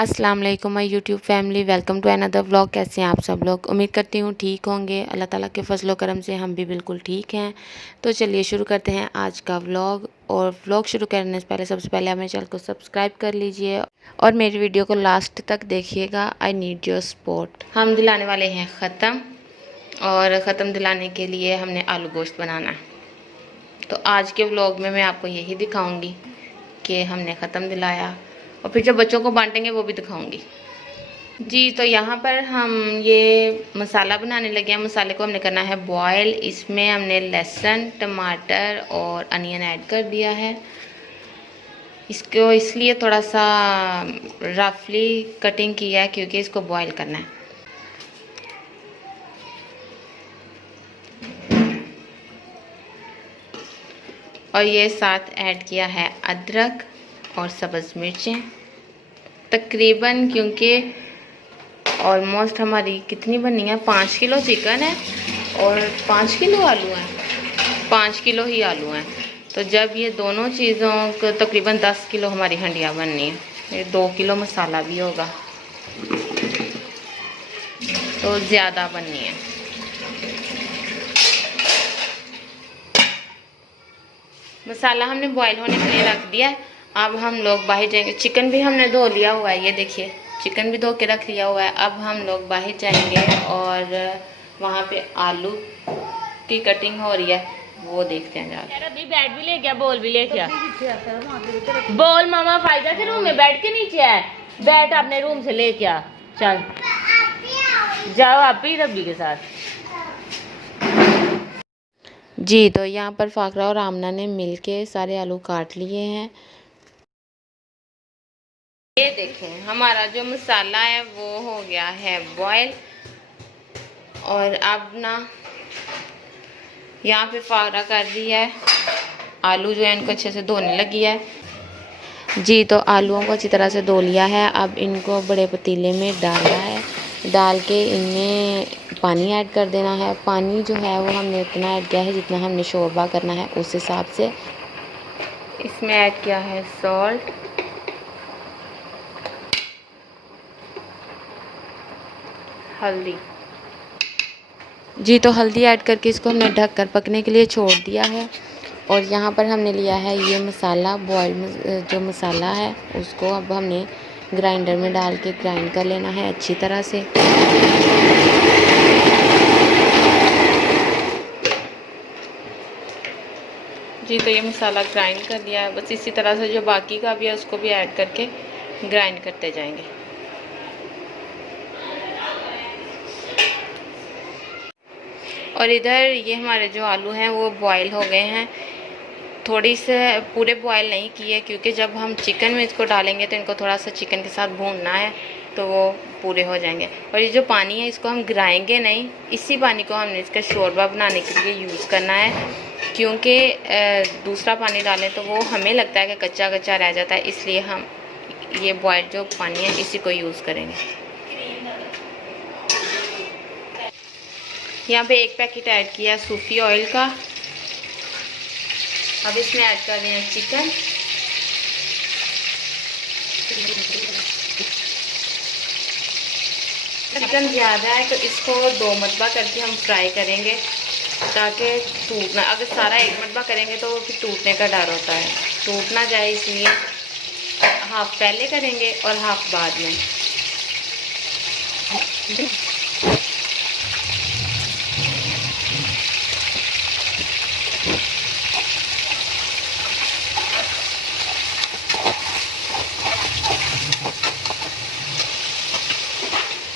अस्सलाम वालेकुम my YouTube family, welcome to another vlog. कैसे हैं आप सब लोग? उम्मीद करती हूँ ठीक होंगे। अल्लाह ताला के फजलो करम से हम भी बिल्कुल ठीक हैं। तो चलिए शुरू करते हैं आज का व्लॉग। और व्लॉग शुरू करने से पहले सबसे पहले हमें चैनल को सब्सक्राइब कर लीजिए और मेरी वीडियो को लास्ट तक देखिएगा। I need your support. हम दिलाने वाले हैं ख़त्म, और ख़त्म दिलाने के लिए हमने आलू गोश्त बनाना है। तो आज के व्लॉग में मैं आपको यही दिखाऊँगी कि हमने ख़त्म दिलाया, और फिर जब बच्चों को बांटेंगे वो भी दिखाऊंगी। जी, तो यहाँ पर हम ये मसाला बनाने लगे हैं। मसाले को हमने करना है बॉयल। इसमें हमने लहसुन, टमाटर और अनियन ऐड कर दिया है। इसको इसलिए थोड़ा सा रफली कटिंग किया है क्योंकि इसको बॉयल करना है। और ये साथ ऐड किया है अदरक और सब्ज़ मिर्चें तकरीबन, क्योंकि ऑलमोस्ट हमारी कितनी बननी है, 5 किलो चिकन है और 5 किलो आलू हैं, 5 किलो ही आलू हैं। तो जब ये दोनों चीज़ों को तकरीबन 10 किलो हमारी हंडिया बननी है। ये 2 किलो मसाला भी होगा तो ज़्यादा बननी है। मसाला हमने बॉयल होने के लिए रख दिया है। अब हम लोग बाहर जाएंगे। चिकन भी हमने धो लिया हुआ है, ये देखिए चिकन भी धो के रख लिया हुआ है। अब हम लोग बाहर जाएंगे और वहाँ पे आलू की कटिंग हो रही है, वो देखते हैं जाकर। अभी बैट भी ले गया, बॉल भी ले गया। बॉल मामा फायदा के रूम में बैठ के नीचे है, बैट अपने रूम से ले क्या। चल जाओ आप भी रब्बी के साथ। जी, तो यहाँ पर फाकरा और आमना ने मिलके सारे आलू काट लिए हैं। ये देखें हमारा जो मसाला है वो हो गया है बॉयल। और अब ना यहाँ पे फाकरा कर दी है, आलू जो है इनको अच्छे से धोने लगी है। जी, तो आलूओं को अच्छी तरह से धो लिया है। अब इनको बड़े पतीले में डालना है, डाल के इनमें पानी ऐड कर देना है। पानी जो है वो हमने उतना ऐड किया है जितना हमने शोरबा करना है, उस हिसाब से। इसमें ऐड किया है सॉल्ट, हल्दी। जी, तो हल्दी ऐड करके इसको हमने ढक कर पकने के लिए छोड़ दिया है। और यहाँ पर हमने लिया है ये मसाला, बॉयल जो मसाला है उसको अब हमने ग्राइंडर में डाल के ग्राइंड कर लेना है अच्छी तरह से। जी, तो ये मसाला ग्राइंड कर लिया है। बस इसी तरह से जो बाकी का भी है उसको भी ऐड करके ग्राइंड करते जाएंगे। और इधर ये हमारे जो आलू हैं वो बॉयल हो गए हैं। थोड़ी से पूरे बॉयल नहीं किए क्योंकि जब हम चिकन में इसको डालेंगे तो इनको थोड़ा सा चिकन के साथ भूनना है, तो वो पूरे हो जाएंगे। और ये जो पानी है इसको हम गिराएंगे नहीं, इसी पानी को हमने इसका शोरबा बनाने के लिए यूज़ करना है। क्योंकि दूसरा पानी डालें तो वो हमें लगता है कि कच्चा कच्चा रह जाता है, इसलिए हम ये बॉयल जो पानी है इसी को यूज़ करेंगे। यहाँ पे 1 पैकेट ऐड किया सूफी ऑयल का। अब इसमें ऐड कर रहे हैं चिकन। चिकन ज़्यादा है तो इसको 2 मरतबा करके हम फ्राई करेंगे ताकि टूटना, अगर सारा 1 मरतबा करेंगे तो फिर टूटने का डर होता है, टूट ना जाए, इसलिए हाफ पहले करेंगे और हाफ बाद में।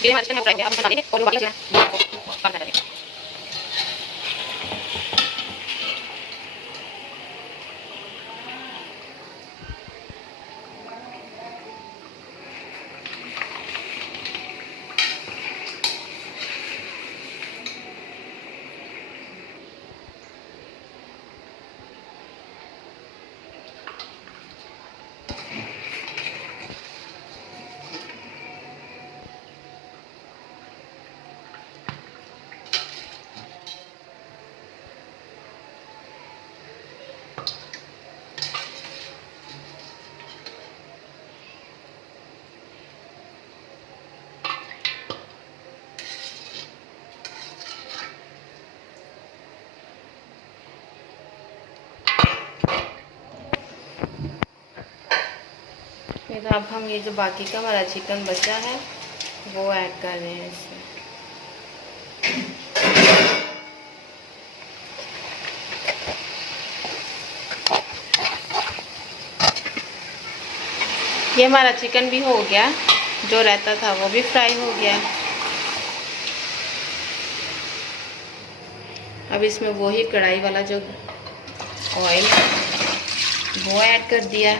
ये हमारे चिकन फ्राई है, अब हम डालेंगे और बाकी जो है कम कर देंगे। तो अब हम ये जो बाकी का हमारा चिकन बचा है वो ऐड कर रहे हैं इसमें। ये हमारा चिकन भी हो गया, जो रहता था वो भी फ्राई हो गया। अब इसमें वही कढ़ाई वाला जो ऑयल वो ऐड कर दिया।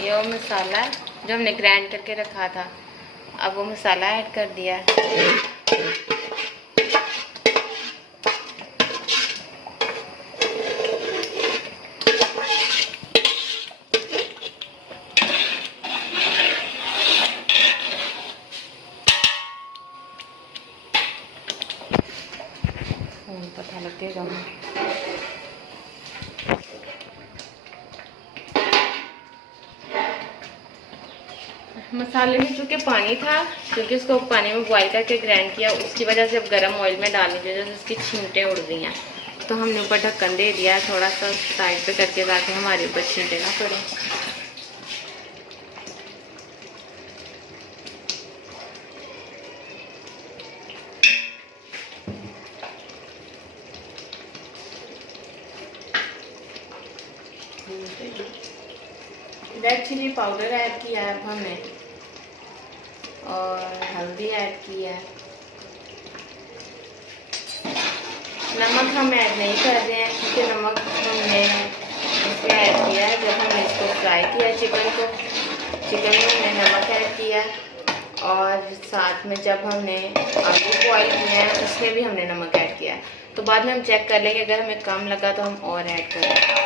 ये वो मसाला जो हमने ग्राइंड करके रखा था, अब वो मसाला ऐड कर दिया। पता लगेगा मसाले में चूँकि पानी था, क्योंकि उसको पानी में बॉईल करके ग्राइंड किया, उसकी वजह से अब गर्म ऑयल में डालने की वजह से उसकी छींटें उड़ रही हैं। तो हमने ऊपर ढक्कन दे दिया थोड़ा सा साइड पे करके, ताकि हमारे ऊपर छींटें ना पड़े। रेड चिली पाउडर ऐड किया है अब हमने, और हल्दी ऐड की है। नमक हम ऐड नहीं कर रहे हैं, क्योंकि नमक हमने इसमें ऐड किया है जब हमने इसको फ्राई किया चिकन में हमने नमक ऐड किया, और साथ में जब हमने आलू बॉईल किया है उसमें भी हमने नमक ऐड किया है। तो बाद में हम चेक कर लेंगे, अगर हमें कम लगा तो हम और ऐड करें।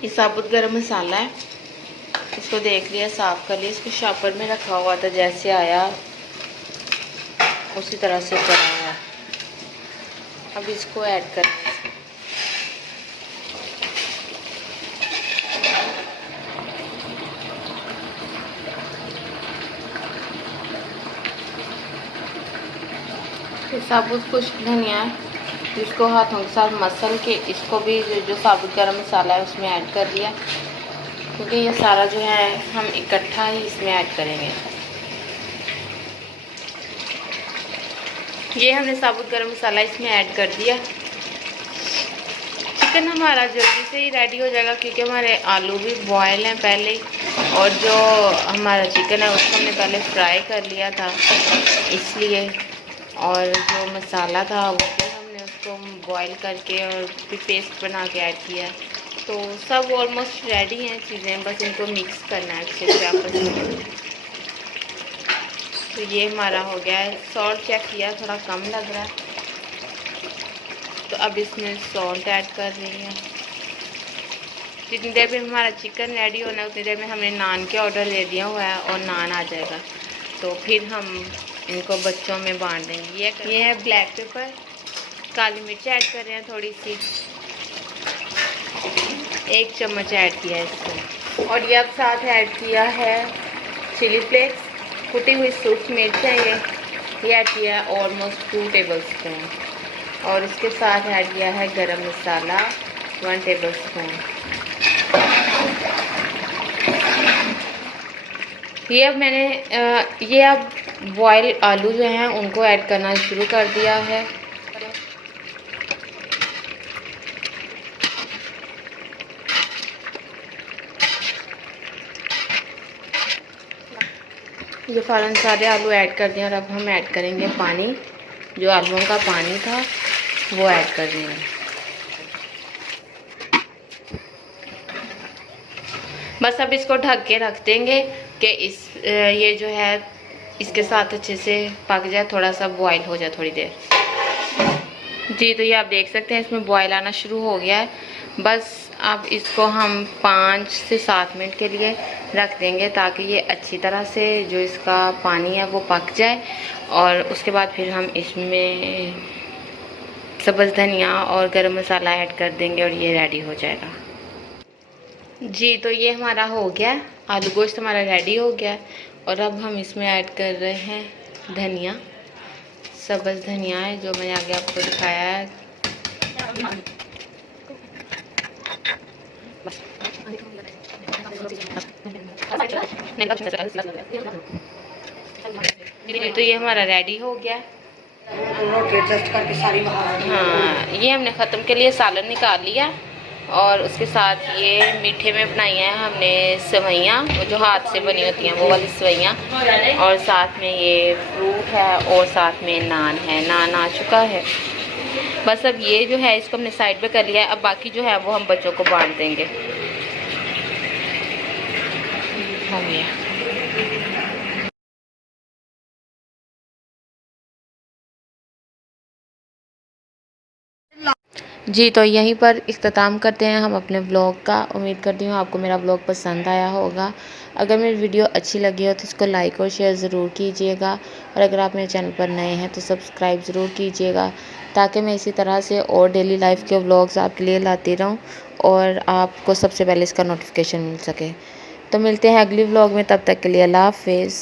ये साबुत गरम मसाला है, इसको देख लिया, साफ़ कर लिया, इसको शॉपर में रखा हुआ था, जैसे आया उसी तरह से पड़ा हुआ। अब इसको ऐड कर, साबुत कुछ धनिया इसको हाथों के साथ मसल के इसको भी जो साबुत गरम मसाला है उसमें ऐड कर दिया, क्योंकि ये सारा जो है हम इकट्ठा ही इसमें ऐड करेंगे। ये हमने साबुत गरम मसाला इसमें ऐड कर दिया। चिकन हमारा जल्दी से ही रेडी हो जाएगा, क्योंकि हमारे आलू भी बॉयल हैं पहले ही, और जो हमारा चिकन है उसको हमने पहले फ्राई कर लिया था इसलिए, और जो मसाला था वो भी हमने उसको बॉईल करके और फिर पेस्ट बना के ऐड किया। तो सब ऑलमोस्ट रेडी हैं चीज़ें, बस इनको मिक्स करना है अच्छे से आपस में। तो ये हमारा हो गया है। सॉल्ट चेक किया, थोड़ा कम लग रहा है, तो अब इसमें सॉल्ट ऐड कर रही है। जितनी देर में हमारा चिकन रेडी होना है उतनी देर में हमने नान के ऑर्डर दे दिया हुआ है, और नान आ जाएगा तो फिर हम इनको बच्चों में बांट देंगे। ये है ब्लैक पेपर, काली मिर्च ऐड कर रहे हैं थोड़ी सी, 1 चम्मच ऐड किया है इसको, और ये अब साथ ऐड किया है चिली फ्लेक्स, कुटी हुई सूखी मिर्च है ये ऐड किया है ऑलमोस्ट 2 टेबल स्पून, और इसके साथ ऐड किया है गरम मसाला 1 टेबल स्पून। ये अब मैंने ये अब बॉयल आलू जो हैं उनको ऐड करना शुरू कर दिया है। ये फ़ौरन सारे आलू ऐड कर दिए, और अब हम ऐड करेंगे पानी, जो आलूओं का पानी था वो ऐड कर देंगे। बस अब इसको ढक के रख देंगे कि ये जो है इसके साथ अच्छे से पक जाए, थोड़ा सा बॉईल हो जाए थोड़ी देर। जी, तो ये आप देख सकते हैं इसमें बॉईल आना शुरू हो गया है, बस अब इसको हम 5 से 7 मिनट के लिए रख देंगे ताकि ये अच्छी तरह से जो इसका पानी है वो पक जाए। और उसके बाद फिर हम इसमें सब्ज़ धनिया और गरम मसाला ऐड कर देंगे और ये रेडी हो जाएगा। जी तो ये हमारा हो गया, आलू गोश्त हमारा रेडी हो गया। और अब हम इसमें ऐड कर रहे हैं धनिया, सब्ज़ धनिया है जो मैंने आगे आपको दिखाया है। तो ये हमारा रेडी हो गया। एडजस्ट करके सारी हाँ, ये हमने ख़त्म के लिए सालन निकाल लिया और उसके साथ ये मीठे में बनाई हैं हमने सेवइयाँ, वो जो हाथ से बनी होती हैं वो वाली सेवइयाँ, और साथ में ये फ्रूट है और साथ में नान है। नान आ चुका है। बस अब ये जो है इसको हमने साइड पे कर लिया है। अब बाकी जो है वो हम बच्चों को बांट देंगे। हो गया। जी तो यहीं पर इख्तिताम करते हैं हम अपने ब्लॉग का। उम्मीद करती हूँ आपको मेरा ब्लॉग पसंद आया होगा। अगर मेरी वीडियो अच्छी लगी हो तो इसको लाइक और शेयर ज़रूर कीजिएगा, और अगर आप मेरे चैनल पर नए हैं तो सब्सक्राइब ज़रूर कीजिएगा, ताकि मैं इसी तरह से और डेली लाइफ के व्लॉग्स आपके लिए लाती रहूँ और आपको सबसे पहले इसका नोटिफिकेशन मिल सके। तो मिलते हैं अगली व्लॉग में, तब तक के लिए अल्लाह हाफिज़।